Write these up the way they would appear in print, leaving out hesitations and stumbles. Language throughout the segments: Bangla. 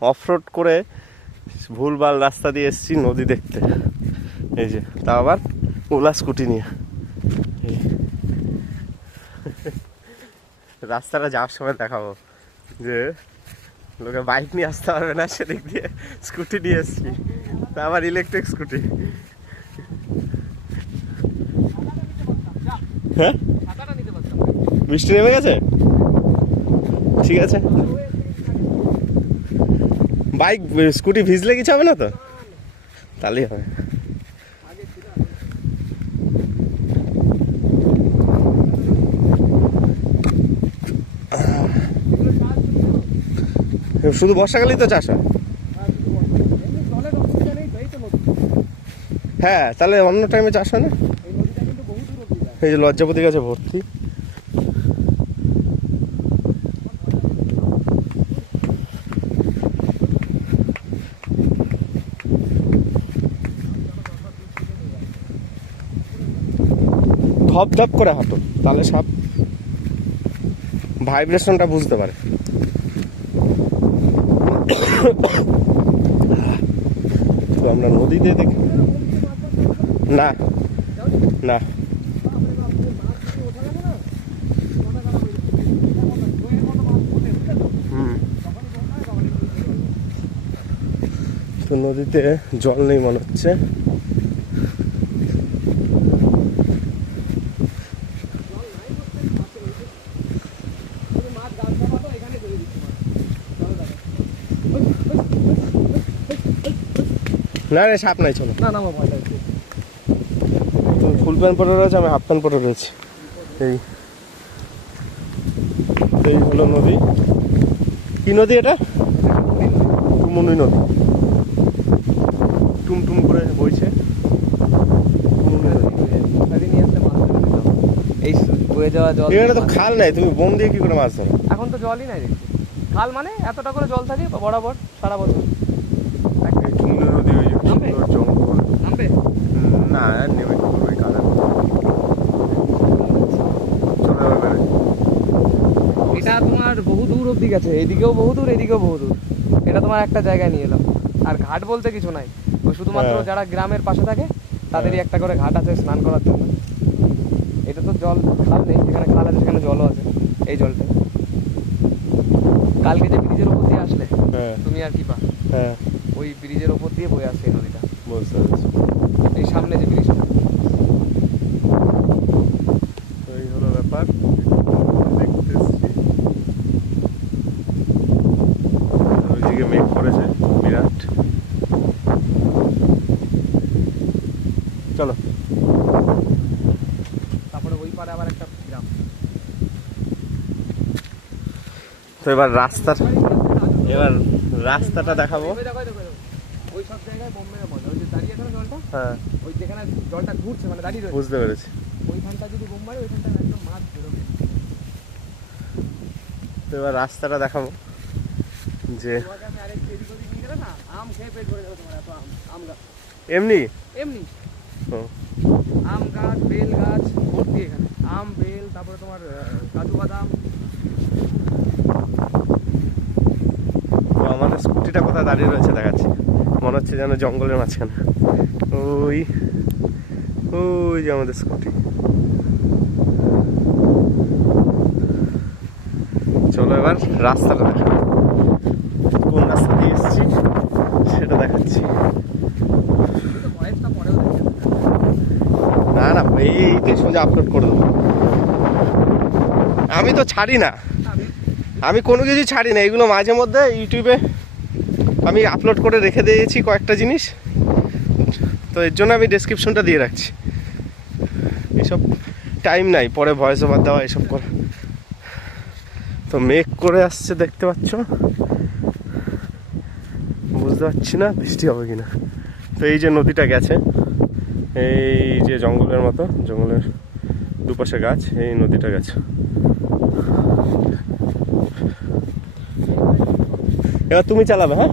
অফরোড করে ভুলভাল রাস্তা দিয়ে এসেছি নদী দেখতে। এই যে তা আবার ওলা স্কুটি নিয়ে। রাস্তাটা যাওয়ার সময় দেখাবো যে লোকে বাইক নিয়ে আসতে পারবে না, সেদিক দিয়ে স্কুটি নিয়ে এসছি, তা আবার ইলেকট্রিক স্কুটি। হ্যাঁ, বৃষ্টি নেমে গেছে, ঠিক আছে। বাইক স্কুটি ভিজলে কিছু হবে না তো, তাহলেই হবে। শুধু বর্ষাকালেই তো চাষ হয়। হ্যাঁ, তাহলে অন্য টাইমে চাষ হয় না। এই যে লজ্জাপতি গাছে ভর্তি। ধপ ধপ করে হাঁটো, তাহলে সাপ ভাইব্রেশনটা বুঝতে পারে। তো আমরা নদীতে দেখি না, না তো নদীতে জল নেই মনে হচ্ছে। না রে, সাপ নাই, চলো। না না, তুমি ফুল প্যান্ট পরে রয়েছে, আমি হাফ প্যান্ট পরে রয়েছি। এই হলো নদী। কি নদী এটা? টুমুনি নদী, টুমটুম করে বইছে। এই বয়ে যাওয়া জল, এখানে তো খাল নাই, তুমি বোম দিয়ে কি করে মাছ ধরো? এখন তো জলই নাই দেখছি। খাল মানে এতটা করে জল থাকে বরাবর সারা বছর। টুমুনি নদী, ওই জঙ্গল নামবে না, নেমে ওই কাদা চলে যাবে। এটা তোমার বহু দূর অব্দি গেছে, এইদিকেও বহু দূর, এদিকেও বহু দূর। এটা তোমার একটা জায়গায় নিয়ে এলাম। আর ঘাট বলতে কিছু নাই, ওই শুধুমাত্র যারা গ্রামের পাশে থাকে তাদেরই একটা করে ঘাট আছে স্নান করার জন্য। এটা তো জল, খাল নেই, যেখানে খাল আছে সেখানে জলও আছে। এই জলটা কালকে যে ব্রিজের ওপর দিয়ে আসলে তুমি আর কি পা, ওই ব্রিজের ওপর দিয়ে বয়ে আসছে এই নদীটা। বুঝতে পারছি। এই সামনে যে ব্রিজটা, এই হলো ব্যাপার। দেখতেছি ওইদিকে মেঘ করেছে বিরাট। চলো, তারপরে ওই পারে আবার একটা গ্রাম। তো এবার রাস্তাটা দেখাবো। ওই সব জায়গায় বোম মেরে মজা, ওই যে দাঁড়িয়ে আছে না জলটা, হ্যাঁ, ওই যেখানে জলটা ঘুরছে মানে দাঁড়িয়ে রয়েছে, বুঝতে পেরেছি। ওইখানটা যদি বোম মারে ওইখানটা একদম মাছ বেরোবে। তো এবার রাস্তাটা দেখাবো যে আম খেয়ে পেট ভরে যাবে তোমার, এত আম গাছ এমনি এমনি আম গাছ, বেল গাছ ভর্তি এখানে, আম বেল, তারপরে তোমার কাজু বাদাম। তো আমাদের স্কুটিটা কোথায় দাঁড়িয়ে রয়েছে দেখাচ্ছি, মনে হচ্ছে যেন জঙ্গলের মাঝখানে। ওই ওই যে আমাদের স্কুটি। চলো এবার রাস্তাটা দেখা, কোন রাস্তা দিয়ে এসেছি সেটা দেখাচ্ছি। না না, এইটাই সোজা আপলোড করে দেবো। আমি তো ছাড়ি না, আমি কোনো কিছু ছাড়ি না, এগুলো মাঝে মধ্যে ইউটিউবে আমি আপলোড করে রেখে দিয়েছি কয়েকটা জিনিস, তো এর জন্য আমি ডেসক্রিপশনটা দিয়ে রাখছি। এসব টাইম নাই পরে ভয়েস ওভার দেওয়া এসব করে। তো মেঘ করে আসছে দেখতে পাচ্ছ, বুঝতে পারছি না বৃষ্টি হবে কিনা। তো এই যে নদীটা গেছে, এই যে জঙ্গলের মতো, জঙ্গলের দুপাশে গাছ, এই নদীটা গেছে। এবার তুমি চালাবে। হ্যাঁ,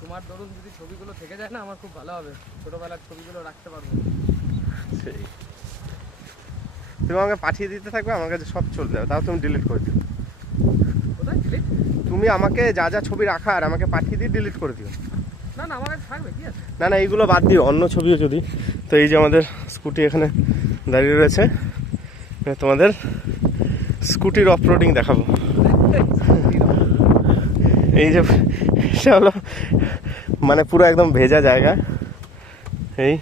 তোমার ধরুন যদি ছবিগুলো থেকে যায় না আমার আমার খুব ভালো হবে, ছোটবেলার ছবিগুলো রাখতে পারবো। সেই তুমি আমাকে পাঠিয়ে দিতে থাকবে, আমার কাছে সব চলে যাবে, তাও তুমি ডিলিট করে দিও। কোথায় delete? তুমি আমাকে যা যা ছবি রাখার আমাকে পাঠিয়ে দিয়ে ডিলিট করে দিও। না না, আমার কাছে থাকবে, কি আছে? না না, এইগুলো বাদ দিও, অন্য ছবিও যদি। তো এই যে আমাদের স্কুটি এখানে দাঁড়িয়ে রয়েছে, তোমাদের স্কুটির অফরোডিং দেখাবো। এই যে এটা হলো মানে পুরো একদম ভেজা জায়গা। এই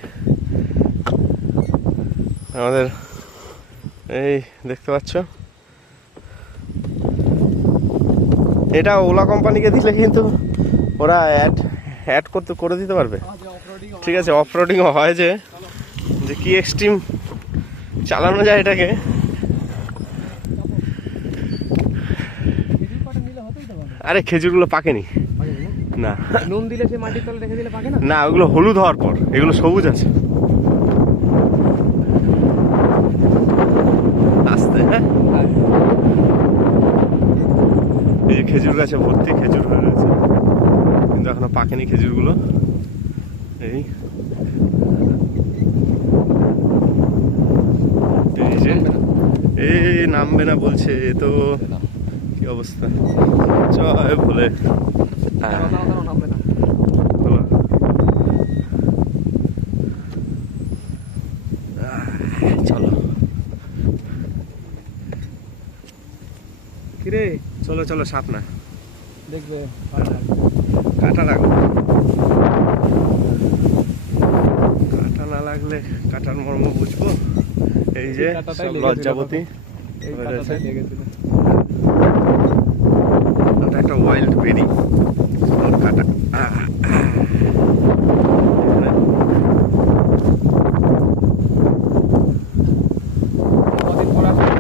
আমাদের এই দেখতে পাচ্ছ, এটা ওলা কোম্পানিকে দিলে কিন্তু ওরা অ্যাড করে দিতে পারবে। ঠিক আছে, অফরোডিং হয় যে কি এক্সট্রিম চালানো যায় এটাকে। আরে খেজুরগুলো পাকেনি না, নুন দিলে সে মাটির তলে রেখে দিলে পাকে না। না ওগুলো হলুদ হওয়ার পর, এগুলো সবুজ আছে। আস্তে, হ্যাঁ এই যে খেজুর গাছে ভর্তি খেজুর হয়ে রয়েছে, কিন্তু এখনো পাকেনি খেজুরগুলো। এই এই যে এই নামবে না বলছে, এ তো কি অবস্থা। জয় ভোলে। হ্যাঁ নামবে না। হলো। চলো কিরে চলো চলো, সাপ না, দেখবে কাটা লাগবে। কাটা না লাগলে কাটার মর্ম বুঝবো। এই যে কাঁটাটাই সব লেগেছিল লজ্জাবতী এই হয়ে কাঁটাটাই রয়েছে। লেগেছিল। ওটা একটা ওয়াইল্ড বেরি, ওর কাটা। কদিন পর আসবে?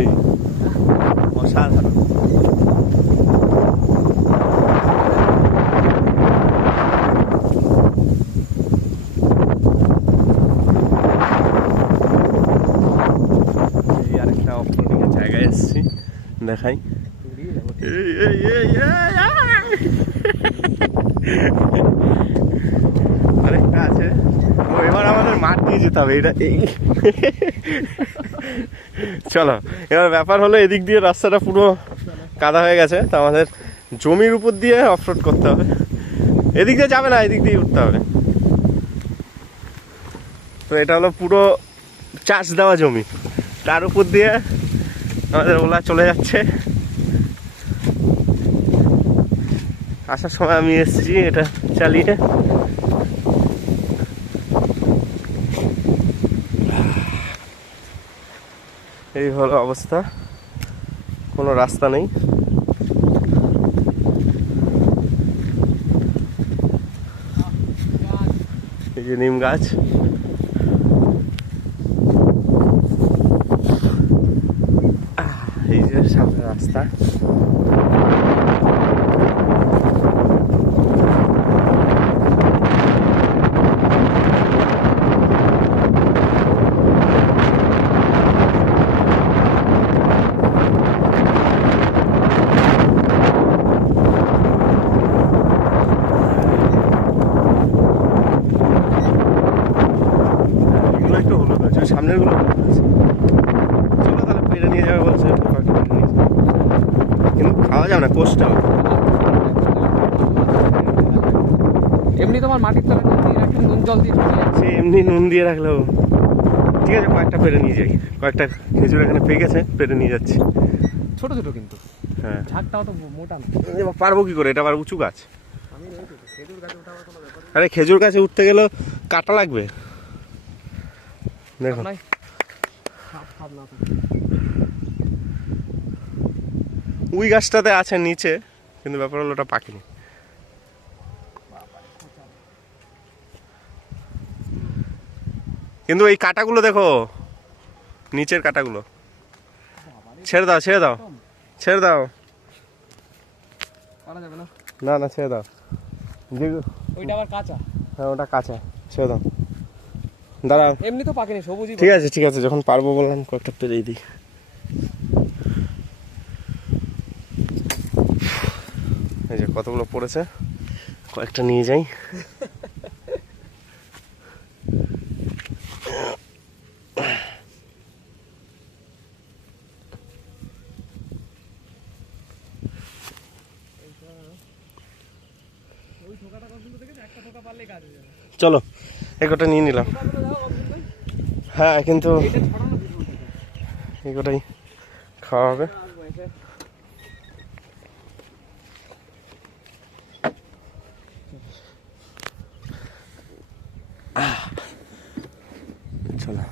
এই অসাধারণ। এই আরেকটা অফরোডিং এর জায়গায় এসেছি, দেখাই। এই এই এই এই, আরেকটা আছে। ও এবার আমাদের মাঠ দিয়ে যেতে হবে, এটা এই চলো। এবার ব্যাপার হলো, এদিক দিয়ে রাস্তাটা পুরো কাদা হয়ে গেছে, তো আমাদের জমির উপর দিয়ে অফরোড করতে হবে। এদিক দিয়ে যাবে না, এদিক দিয়ে উঠতে হবে। তো এটা হলো পুরো চাষ দেওয়া জমি, তার উপর দিয়ে আমাদের ওলা চলে যাচ্ছে। আসার সময় আমি এসেছি এটা চালিয়ে। এই হলো অবস্থা, কোনো রাস্তা নেই। এই যে নিম গাছ, এই যে সামনে রাস্তা। এগুলো একটু হলুদ আছে, ওই সামনের গুলো হলুদ আছে। চলো তাহলে পেরে নিয়ে যাবে বলছে, কয়েকটা পেরে নিয়ে যাবে। কিন্তু খাওয়া যাবে না, কোষটা হবে। এমনি তোমার মাটির তলে নুন দিয়ে রাখলে নুন জল দিয়ে চলে যাচ্ছে। সে এমনি নুন দিয়ে রাখলেও ঠিক আছে, কয়েকটা পেরে নিয়ে যাই। কয়েকটা খেজুর এখানে পেয়ে গেছে, পেরে নিয়ে যাচ্ছি। ছোট ছোট কিন্তু হ্যাঁ, ঝাঁকটাও তো মোটা না। এবার পারবো কি করে, এটা আবার উঁচু গাছ। আমি রয়েছি তো, খেজুর গাছে ওঠার কোনো ব্যাপার আরে খেজুর গাছে উঠতে গেলেও কাটা লাগবে। দেখো নাই, সাপ ফাপ না থাকে। ওই গাছটাতে আছে নিচে, কিন্তু ব্যাপার হলো ওটা পাকেনি। কিন্তু এই কাঁটাগুলো দেখো, নিচের কাঁটাগুলো। ছেড়ে দাও ছেড়ে দাও ছেড়ে দাও। করা যাবে না, না না ছেড়ে দাও। যে ওইটা আবার কাঁচা। হ্যাঁ ওটা কাঁচা, ছেড়ে দাও। দাঁড়াও, এমনি তো পাকেনি, সবুজই। ঠিক আছে ঠিক আছে, যখন পারবো বললাম কয়েকটা পেরেই দিই। এই যে কতগুলো পড়েছে, কয়েকটা নিয়ে যাই। ওই ঠোকাটা কতগুলো দেখেছো, একটা ঠোকা পারলে কাজ হয়ে যাবে। চলো এই কটা নিয়ে নিলাম। ঠোকাগুলো দেখো কতগুলো। হ্যাঁ কিন্তু এটা ছড়ানো দিতে হবে। এই কটাই খাওয়া হবে। আসবো এসে। চলো